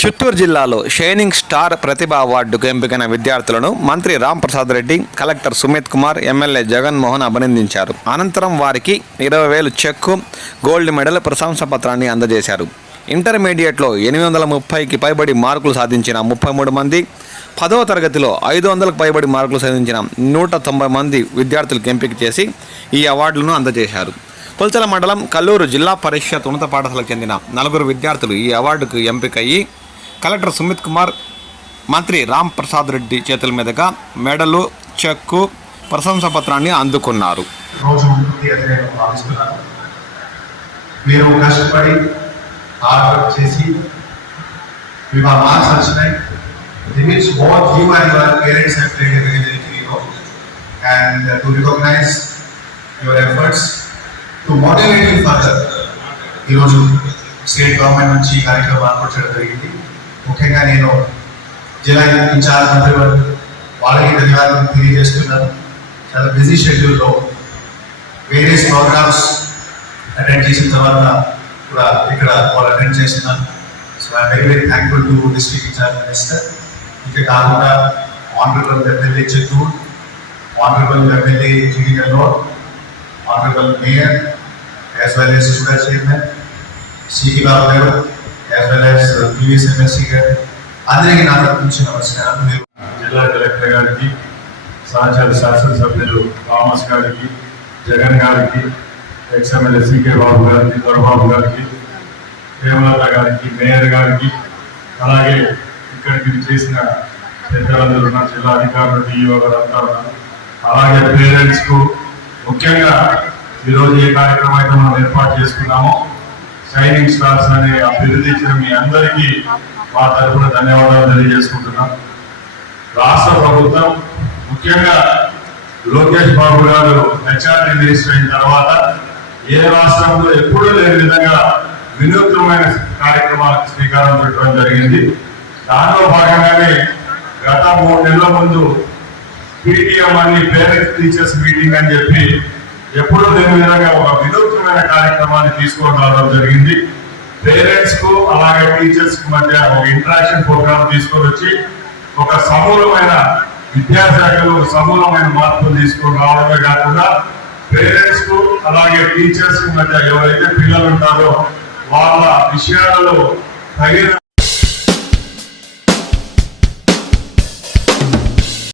చిత్తూరు జిల్లాలో shining star ప్రతిభ అవార్డుకు ఎంపికైన విద్యార్థులను మంత్రి రామ్ ప్రసాద్ రెడ్డి కలెక్టర్ సుమిత్ కుమార్ ఎమ్మెల్యే జగన్మోహన్ అభినందించారు. అనంతరం వారికి ఇరవై వేలు చెక్కు గోల్డ్ మెడల్ ప్రశంస పత్రాన్ని అందజేశారు. ఇంటర్మీడియట్లో ఎనిమిది వందల ముప్పైకి పైబడి మార్కులు సాధించిన ముప్పై మూడు మంది పదవ తరగతిలో ఐదు వందలకు పైబడి మార్కులు సాధించిన నూట తొంభై మంది విద్యార్థులకు ఎంపిక చేసి ఈ అవార్డులను అందజేశారు. పుల్చల మండలం కల్లూరు జిల్లా పరిషత్ ఉన్నత పాఠశాలకు చెందిన నలుగురు విద్యార్థులు ఈ అవార్డుకు ఎంపికయ్యి కలెక్టర్ సుమిత్ కుమార్ మంత్రి రామ్ ప్రసాద్ రెడ్డి చేతుల మీదుగా మెడలు చెక్కు ప్రశంసా పత్రాన్ని అందుకున్నారు. మీరు కష్టపడి హార్డ్ చేసి మార్క్స్ వచ్చినాయి. The means what you and your parents have played a very and to recognise your efforts to motivate you further ఈరోజు స్టేట్ గవర్నమెంట్ నుంచి కార్యక్రమం ఏర్పరచడం జరిగింది. ముఖ్యంగా నేను జిల్లా ఇన్ఛార్జ్ మంత్రి వాళ్ళకి ధన్యవాదాలు తెలియజేస్తున్నాను. చాలా బిజీ షెడ్యూల్లో వేరియస్ ప్రోగ్రామ్స్ అటెండ్ చేసిన తర్వాత కూడా ఇక్కడ వాళ్ళు అటెండ్ చేస్తున్నాను so I very very thankful to district incharge minister. ఇంకా కాకుండా honourable MLA Chittoor honourable MLA జిడిగల్లో honourable mayor as well as student chairman Chitti Babu గారు యాజ్ వెల్ యాజ్ ఎమ్మెల్సీ గారు అందరికీ నా తరపు నుంచి నమస్కారం జిల్లా కలెక్టర్ గారికి సహచార శాసనసభ్యులు థామస్ గారికి జగన్ గారికి ఎక్స్ఎమ్మెల్యే సికే బాబు గారికి దొరబాబు గారికి హేమలత గారికి మేయర్ గారికి అలాగే ఇక్కడికి చేసిన పెద్దలందరూ ఉన్న జిల్లా అధికారులు డిఈఓ గారు ఉన్నారు. అలాగే పేరెంట్స్కు ముఖ్యంగా ఈరోజు ఏ కార్యక్రమం అయితే మనం ఏర్పాటు చేసుకున్నామో షైనింగ్ స్టార్స్ అనే ఆ ఇచ్చిన మీ అందరికీ మా తరఫున ధన్యవాదాలు తెలియజేసుకుంటున్నాం. రాష్ట్ర ప్రభుత్వం ముఖ్యంగా లోకేష్ బాబు గారు హెచ్ఆర్టీ రిజిస్టర్ అయిన తర్వాత ఏ రాష్ట్రంలో ఎప్పుడూ లేని విధంగా వినూత్నమైన కార్యక్రమాలకు శ్రీకారం చుట్టడం జరిగింది. దానిలో భాగంగానే గత మూడు నెలల ముందు పీటీఎం అని పేరెంట్స్ టీచర్స్ మీటింగ్ అని చెప్పి ఎప్పుడూ లేని విధంగా ఒక వినూత్నమైన కార్యక్రమాన్ని తీసుకొని జరిగింది. పేరెంట్స్కు అలాగే టీచర్స్కు మధ్య ఒక ఇంటరాక్షన్ ప్రోగ్రామ్ తీసుకొని వచ్చి ఒక సమూలమైన విద్యాశాఖలో ఒక సమూలమైన మార్పులు తీసుకొని రావడమే కాకుండా పేరెంట్స్కు అలాగే టీచర్స్కు మధ్య ఎవరైతే పిల్లలు ఉంటారో వాళ్ళ విషయాలలో తగిన